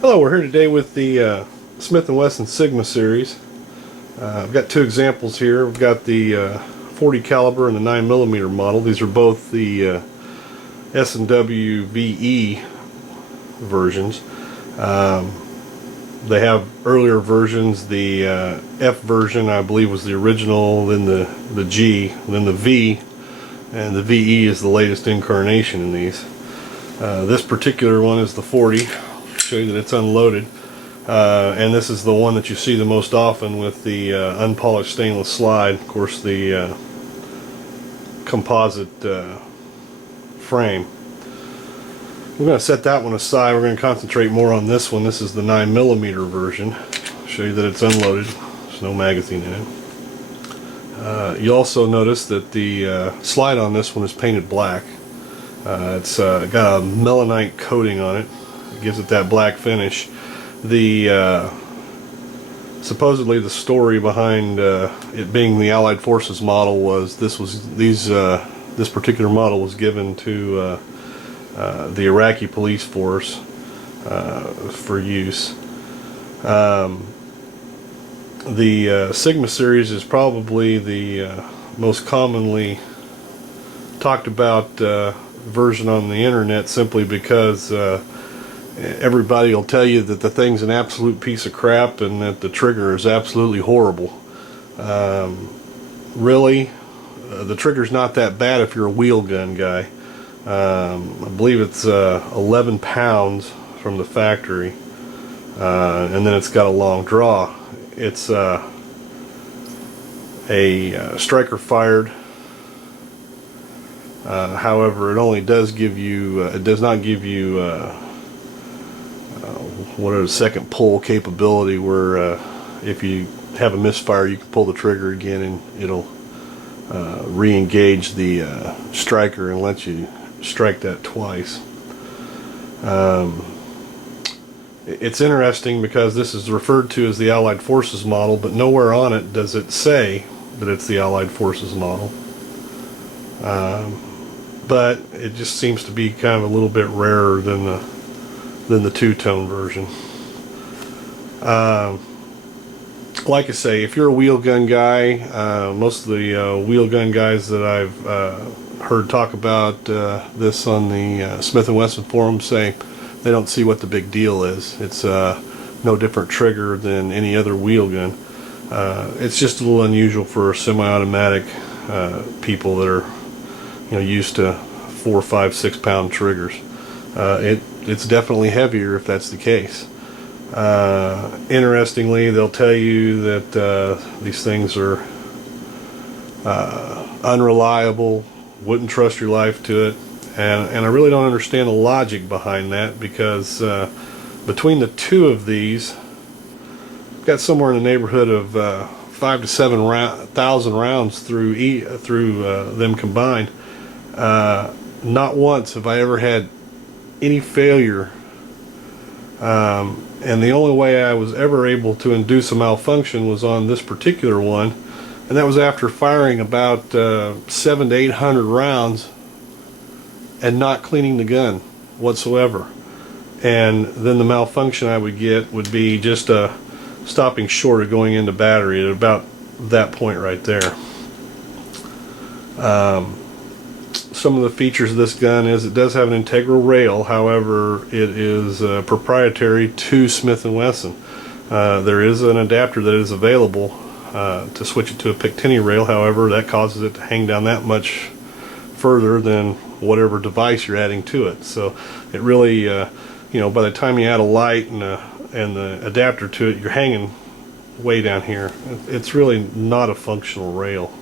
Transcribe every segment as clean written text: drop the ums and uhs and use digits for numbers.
Hello, we're here today with the Smith & Wesson Sigma series. I've got two examples here. We've got the 40 caliber and the 9mm model. These are both the S&W VE versions. They have earlier versions. The F version, I believe, was the original, then the G, then the V, and the VE is the latest incarnation in these. This particular one is the 40. Show you that it's unloaded, and this is the one that you see the most often with the unpolished stainless slide. Of course, the composite frame. We're going to set that one aside. We're going to concentrate more on this one. This is the 9mm version. Show you that it's unloaded. There's no magazine in it. You also notice that the slide on this one is painted black. It's got a melanite coating on it. It gives it that black finish. The supposedly the story behind it being the Allied Forces model was this particular model was given to the Iraqi police force for use. The Sigma series is probably the most commonly talked about version on the internet, simply because everybody will tell you that the thing's an absolute piece of crap and that the trigger is absolutely horrible. Really, the trigger's not that bad if you're a wheel gun guy. I believe it's 11 pounds from the factory, and then it's got a long draw. It's a striker fired. However, it only does give you, it does not give you what a second pull capability, where if you have a misfire you can pull the trigger again and it'll re-engage the striker and let you strike that twice. It's interesting because this is referred to as the Allied Forces model, but nowhere on it does it say that it's the Allied Forces model. But it just seems to be kind of a little bit rarer than the two-tone version. Like I say, if you're a wheel gun guy, most of the wheel gun guys that I've heard talk about this on the Smith & Wesson forum say they don't see what the big deal is. It's no different trigger than any other wheel gun. It's just a little unusual for semi-automatic people that are, used to 4, 5, 6 pound triggers. It's definitely heavier if that's the case. Interestingly, they'll tell you that these things are unreliable, wouldn't trust your life to it, and I really don't understand the logic behind that, because between the two of these, I've got somewhere in the neighborhood of 5,000 to 7,000 rounds through them combined. Not once have I ever had any failure, and the only way I was ever able to induce a malfunction was on this particular one, and that was after firing about 700 to 800 rounds and not cleaning the gun whatsoever. And then the malfunction I would get would be just stopping short of going into battery at about that point right there. Some of the features of this gun is it does have an integral rail. However, it is proprietary to Smith & Wesson. There is an adapter that is available to switch it to a Picatinny rail. However, that causes it to hang down that much further than whatever device you're adding to it. So it really, by the time you add a light and the adapter to it, you're hanging way down here. It's really not a functional rail.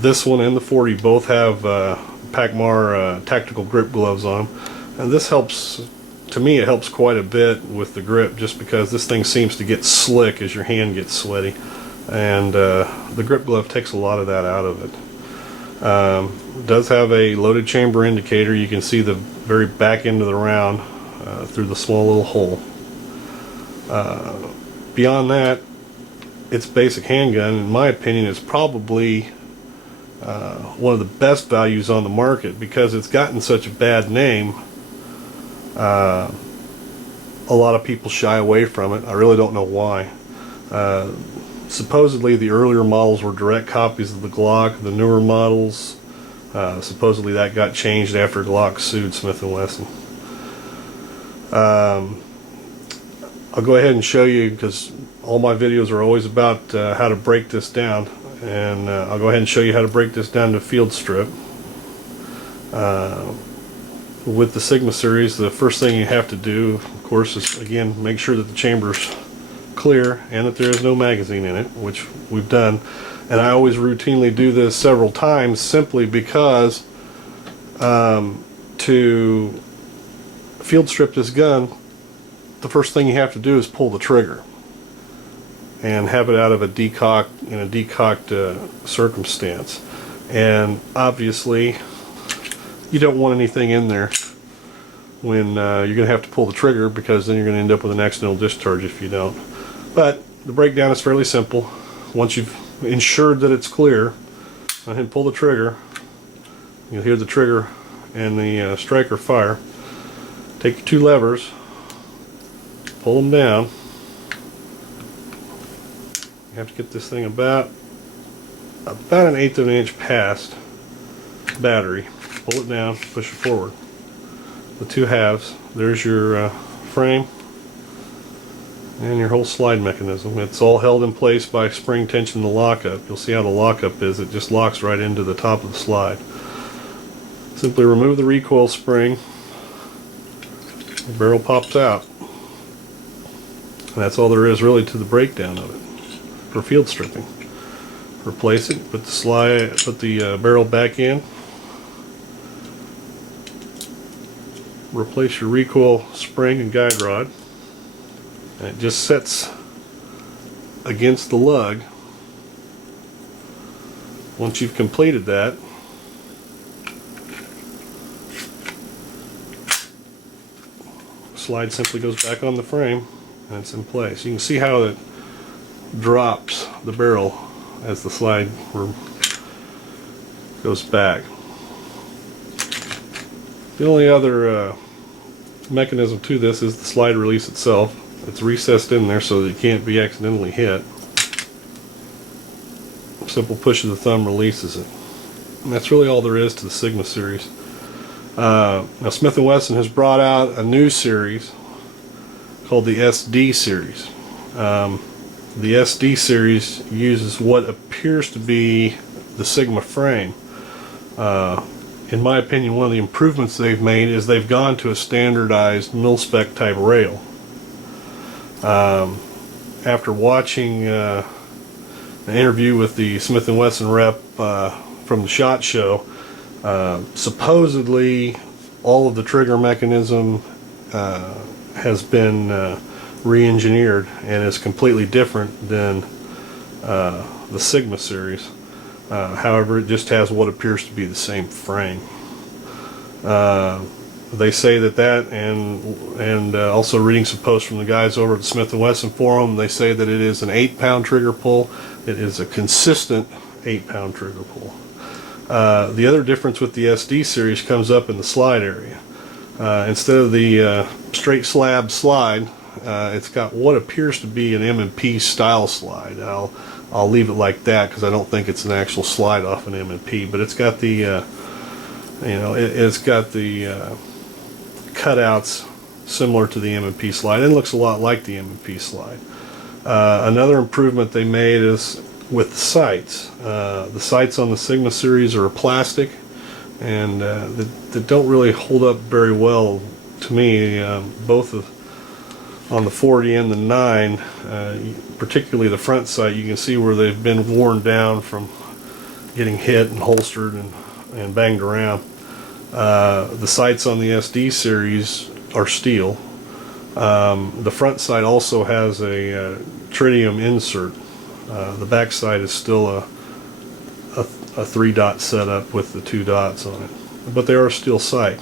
This one and the 40 both have Pacmar tactical grip gloves on them, and this helps, to me it helps quite a bit with the grip, just because this thing seems to get slick as your hand gets sweaty, and the grip glove takes a lot of that out of it. It does have a loaded chamber indicator. You can see the very back end of the round through the small little hole. Beyond that, its basic handgun, in my opinion, is probably one of the best values on the market, because it's gotten such a bad name. a lot of people shy away from it. I really don't know why. Supposedly the earlier models were direct copies of the Glock. The newer models, supposedly that got changed after Glock sued Smith & Wesson. I'll go ahead and show you, because all my videos are always about how to break this down, and I'll go ahead and show you how to break this down to field strip. With the Sigma series, the first thing you have to do, of course, is again make sure that the chamber's clear and that there is no magazine in it, which we've done. And I always routinely do this several times, simply because to field strip this gun, the first thing you have to do is pull the trigger and have it out of a decocked, in a decocked circumstance. And obviously you don't want anything in there when you're going to have to pull the trigger, because then you're going to end up with an accidental discharge if you don't. But the breakdown is fairly simple. Once you've ensured that it's clear, go ahead and pull the trigger. You'll hear the trigger and the striker fire. Take your two levers, pull them down. You have to get this thing about 1/8 of an inch past battery. Pull it down, push it forward. The two halves. There's your frame and your whole slide mechanism. It's all held in place by spring tension in the lockup. You'll see how the lockup is. It just locks right into the top of the slide. Simply remove the recoil spring. The barrel pops out. And that's all there is really to the breakdown of it for field stripping. Replace it. Put the barrel back in. Replace your recoil spring and guide rod, and it just sets against the lug. Once you've completed that, slide simply goes back on the frame and it's in place. You can see how it drops the barrel as the slide goes back. The only other mechanism to this is the slide release itself. It's recessed in there so that it can't be accidentally hit. A simple push of the thumb releases it. And that's really all there is to the Sigma series. Now Smith & Wesson has brought out a new series called the SD series. The SD series uses what appears to be the Sigma frame. In my opinion, one of the improvements they've made is they've gone to a standardized mil-spec type rail. After watching an interview with the Smith & Wesson rep from the SHOT Show, supposedly all of the trigger mechanism has been re-engineered and is completely different than the Sigma series. However, it just has what appears to be the same frame. They say that and also reading some posts from the guys over at the Smith & Wesson forum, they say that it is an 8-pound trigger pull. It is a consistent 8-pound trigger pull. The other difference with the SD series comes up in the slide area. Instead of the straight slab slide, it's got what appears to be an M&P Style Slide. I'll leave it like that because I don't think it's an actual slide off an M&P, but it's got the it's got the cutouts similar to the M&P slide, and it looks a lot like the M&P slide. Another improvement they made is with the sights. The sights on the Sigma series are plastic, and they don't really hold up very well to me. Both on the 40 and the 9, particularly the front sight, you can see where they've been worn down from getting hit and holstered and banged around. The sights on the SD series are steel. The front sight also has a tritium insert. The back sight is still a 3-dot setup with the 2 dots on it, but they are steel sight.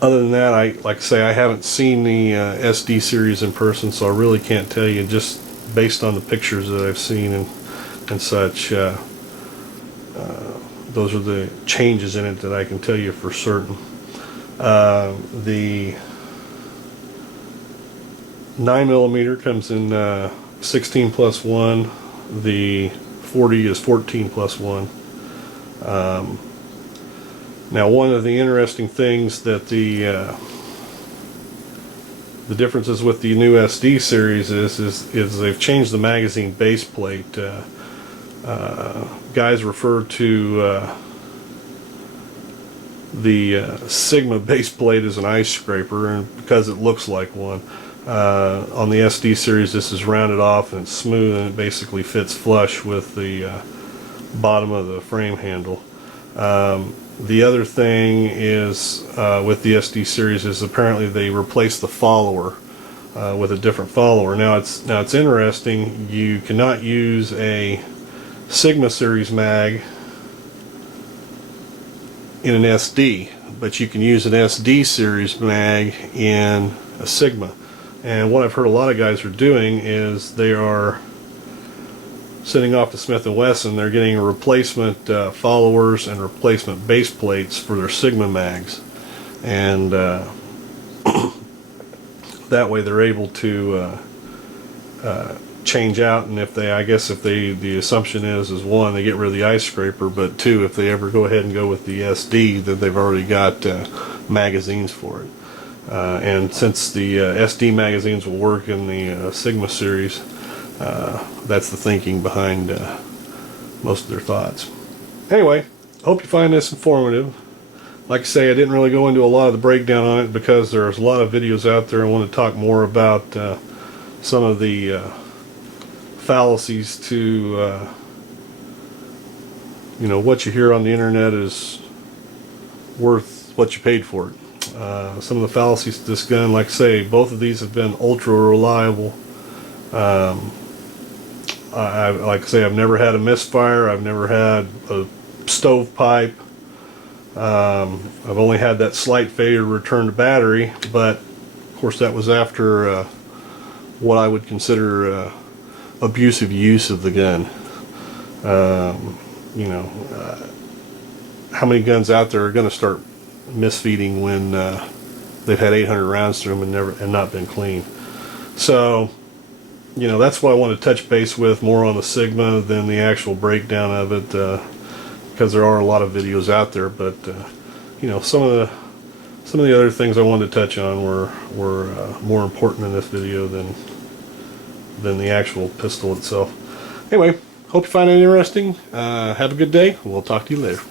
Other than that, like I say, I haven't seen the SD series in person, so I really can't tell you, just based on the pictures that I've seen and such. Those are the changes in it that I can tell you for certain. The 9mm comes in 16+1. The 40 is 14+1. Now, one of the interesting things that the differences with the new SD series is they've changed the magazine base plate. Guys refer to the Sigma base plate as an ice scraper, and because it looks like one. On the SD series, this is rounded off and it's smooth, and it basically fits flush with the bottom of the frame handle. The other thing is with the SD series is apparently they replaced the follower with a different follower. Now it's interesting. You cannot use a Sigma series mag in an SD, but you can use an SD series mag in a Sigma. And what I've heard a lot of guys are doing is they are sending off to Smith & Wesson. They're getting replacement followers and replacement base plates for their Sigma mags, and that way they're able to change out. And if they, the assumption is one, they get rid of the ice scraper, but two, if they ever go ahead and go with the SD, then they've already got magazines for it. And since the SD magazines will work in the Sigma series, that's the thinking behind most of their thoughts. Anyway, hope you find this informative. Like I say, I didn't really go into a lot of the breakdown on it because there's a lot of videos out there. I want to talk more about some of the fallacies to what you hear on the internet is worth what you paid for it. Some of the fallacies to this gun, like I say, both of these have been ultra reliable. Like I say, I've never had a misfire. I've never had a stovepipe. I've only had that slight failure to return to battery, but of course that was after what I would consider abusive use of the gun. How many guns out there are going to start misfeeding when they've had 800 rounds through them and not been cleaned? So, that's what I want to touch base with more on the Sigma than the actual breakdown of it, because there are a lot of videos out there. But some of the other things I wanted to touch on were more important in this video than the actual pistol itself. Anyway, hope you find it interesting. Have a good day. We'll talk to you later.